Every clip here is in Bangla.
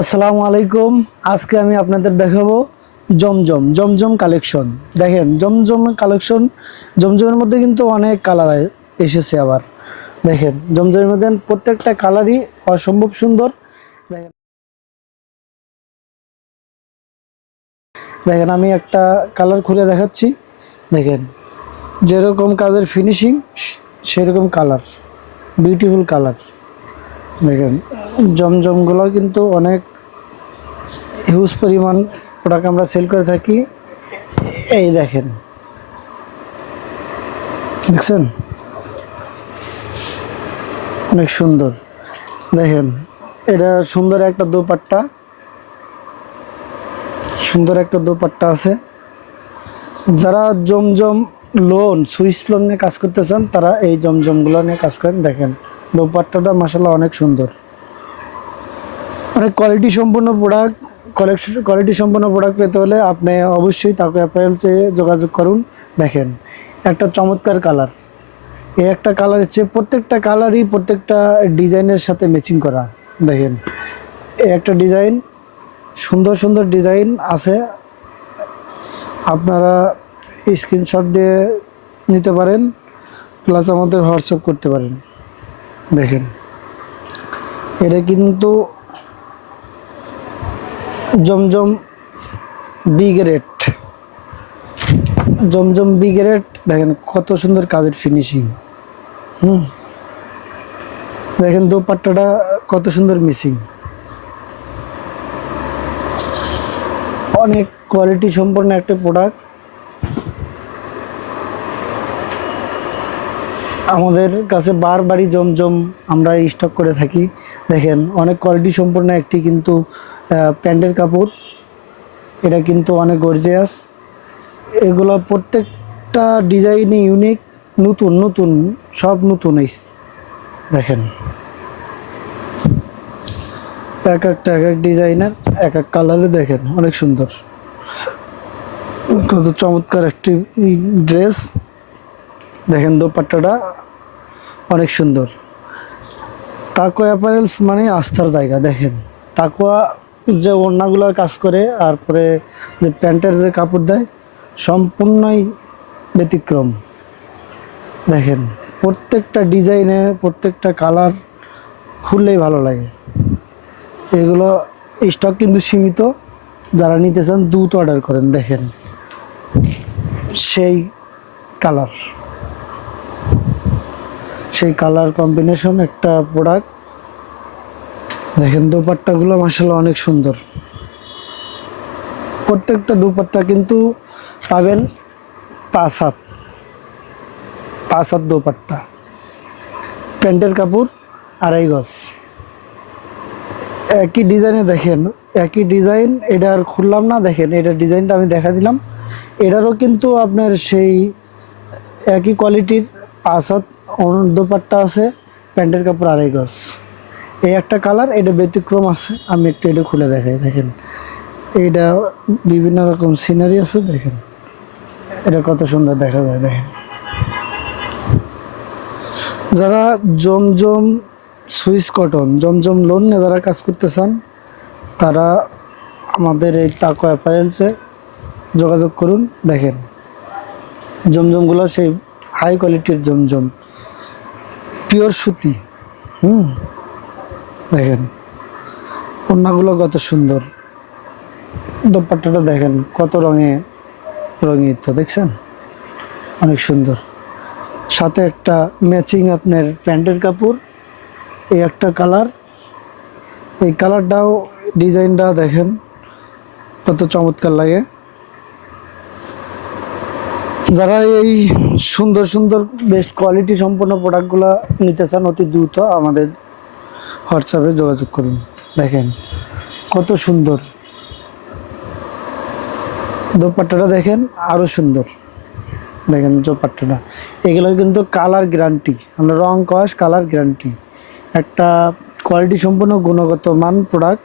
আসসালামু আলাইকুম। আজকে আমি আপনাদের দেখাবো জমজম জমজম কালেকশন। দেখেন, জমজম কালেকশন, জমজমের মধ্যে কিন্তু অনেক কালার এসেছে আবার। দেখেন, জমজমের মধ্যে প্রত্যেকটা কালারই অসম্ভব সুন্দর। দেখেন দেখেন, আমি একটা কালার খুলে দেখাচ্ছি। দেখেন, যেরকম কাজের ফিনিশিং সেরকম কালার বিউটিফুল কালার। দেখেন, জমজমগুলো কিন্তু অনেক হিউজ পরিমাণ প্রোডাক্ট আমরা সেল করে থাকি। এই দেখেন, দেখছেন? অনেক সুন্দর। দেখেন, এটা সুন্দর একটা দোপাট্টা। সুন্দর একটা দোপাট্টা আছে। যারা জমজম লোন সুইস লোন নিয়ে কাজ করতে চান, তারা এই জমজমগুলো নিয়ে কাজ করেন। দেখেন দোপাট্টাটা মাসাল্লাহ অনেক সুন্দর। অনেক কোয়ালিটি সম্পন্ন প্রোডাক্ট কোয়ালিটি সম্পন্ন প্রোডাক্ট পেতে হলে আপনি অবশ্যই তাকে অ্যাপারেলসে যোগাযোগ করুন, দেখেন। একটা চমৎকার কালার এই একটা কালার হচ্ছে প্রত্যেকটা কালারই প্রত্যেকটা ডিজাইনের সাথে ম্যাচিং করা, দেখেন। এই একটা ডিজাইন, সুন্দর সুন্দর ডিজাইন আছে। আপনারা স্ক্রিনশট দিয়ে নিতে পারেন প্লাস আমাদের হোয়াটসঅ্যাপ করতে পারেন। দেখেন। এটা কিন্তু জমজম বি গ্রেড জমজম বি গ্রেড দেখেন কত সুন্দর কাজের ফিনিশিং হুম। দেখেন দোপাট্টাটা কত সুন্দর মিসিং অনেক কোয়ালিটি সম্পন্ন একটা প্রোডাক্ট আমাদের কাছে বারবারই জমজম আমরা স্টক করে থাকি। দেখেন, অনেক কোয়ালিটি সম্পূর্ণ একটি কিন্তু প্যান্টের কাপড়। এটা কিন্তু অনেক গর্জিয়াস এগুলো প্রত্যেকটা ডিজাইনই ইউনিক নতুন নতুন, সব নতুন দেখেন। এক একটা, এক এক ডিজাইনার এক এক কালারে দেখেন, অনেক সুন্দর। কত চমৎকার একটি ড্রেস দেখেন দোপাট্টাটা অনেক সুন্দর। তাকোয়া অ্যাপারেলস মানে আস্থার জায়গা, দেখেন। তাকোয়া যে ওড়নাগুলো কাজ করে, তারপরে যে প্যান্টের যে কাপড় দেয়, সম্পূর্ণই ব্যতিক্রম। দেখেন, প্রত্যেকটা ডিজাইনে, প্রত্যেকটা কালার খুললেই ভালো লাগে। এগুলো স্টক কিন্তু সীমিত। যারা নিতে চান, দ্রুত অর্ডার করেন, দেখেন। সেই কালার। সেই কালার কম্বিনেশন একটা প্রোডাক্ট দেখেন দোপাট্টাগুলো মাসাল্লাহ অনেক সুন্দর। প্রত্যেকটা দুপাট্টা কিন্তু পাবেন পাঁচ হাত পাঁচ হাত দোপাট্টা। প্যান্টের কাপড়, আড়াই গজ। একই ডিজাইনে দেখেন, একই ডিজাইন এটা আর খুললাম না, দেখেন এটা ডিজাইনটা আমি দেখা দিলাম। এটারও কিন্তু আপনার সেই একই কোয়ালিটির পাঁচ হাত দোপাট্টা আছে, প্যান্টের কাপড় আড়াই গজ। এই একটা কালার, এটা ব্যতিক্রম আছে, আমি একটু এটা খুলে দেখাই, দেখেন। এইটা বিভিন্ন রকম সিনারি আছে, দেখেন। এটা কত সুন্দর দেখা যায়, দেখেন। যারা জমজম সুইস কটন, জমজম লোন নিয়ে যারা কাজ করতে চান, তারা আমাদের এই তাকো অ্যাপারেলসে যোগাযোগ করুন, দেখেন। জমজমগুলো সেই হাই কোয়ালিটির জমজম। পিওর সুতি। হুম? দেখেন ওড়নাগুলো কত সুন্দর। দোপাট্টাটা দেখেন, কত রঙে রঙিত, দেখছেন? অনেক সুন্দর। সাথে একটা ম্যাচিং আপনার প্যান্টের কাপড়, এই একটা কালার। এই কালারটাও, ডিজাইনটা দেখেন, কত চমৎকার লাগে। যারা এই সুন্দর সুন্দর বেস্ট কোয়ালিটি সম্পন্ন প্রোডাক্টগুলো নিতে চান, অতি দ্রুত আমাদের হোয়াটসঅ্যাপে যোগাযোগ করুন। দেখেন, কত সুন্দর। দোপাট্টাটা দেখেন আরও সুন্দর। দেখেন দোপাট্টাটা। এগুলো কিন্তু কালার গ্যারান্টি আমরা রং, কস কালার গ্যারান্টি একটা কোয়ালিটি সম্পন্ন গুণগত মান প্রোডাক্ট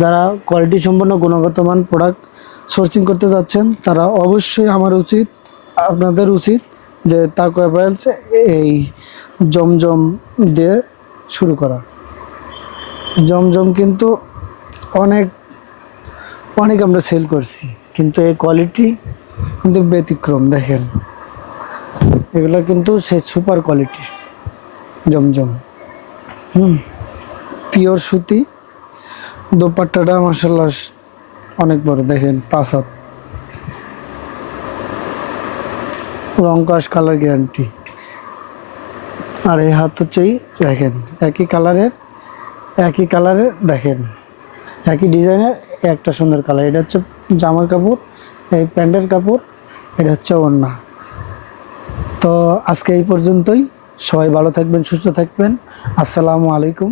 যারা কোয়ালিটি সম্পন্ন গুণগত মান প্রোডাক্ট সোর্সিং করতে যাচ্ছেন, তারা অবশ্যই আমার উচিত আপনাদের উচিত যে তাকো অ্যাপারেলস এই জমজম দিয়ে শুরু করা। জমজম কিন্তু অনেক অনেক আমরা সেল করছি, কিন্তু এই কোয়ালিটি কিন্তু ব্যতিক্রম, দেখেন। এগুলো কিন্তু সে সুপার কোয়ালিটি জমজম। হুম পিওর সুতি, দোপাট্টাটা মাসাল্লাহ অনেক বড়, দেখেন, পাঁচ হাত। রং কাশ কালার গ্যারান্টি। আর এই হাত হচ্ছেই দেখেন, একই কালারের একই কালারের, দেখেন, একই ডিজাইনের, একটা সুন্দর কালার। এটা হচ্ছে জামার কাপড়, এই প্যান্টের কাপড়, এটা হচ্ছে ওড়না। তো আজকে এই পর্যন্তই। সবাই ভালো থাকবেন, সুস্থ থাকবেন। আসসালামু আলাইকুম।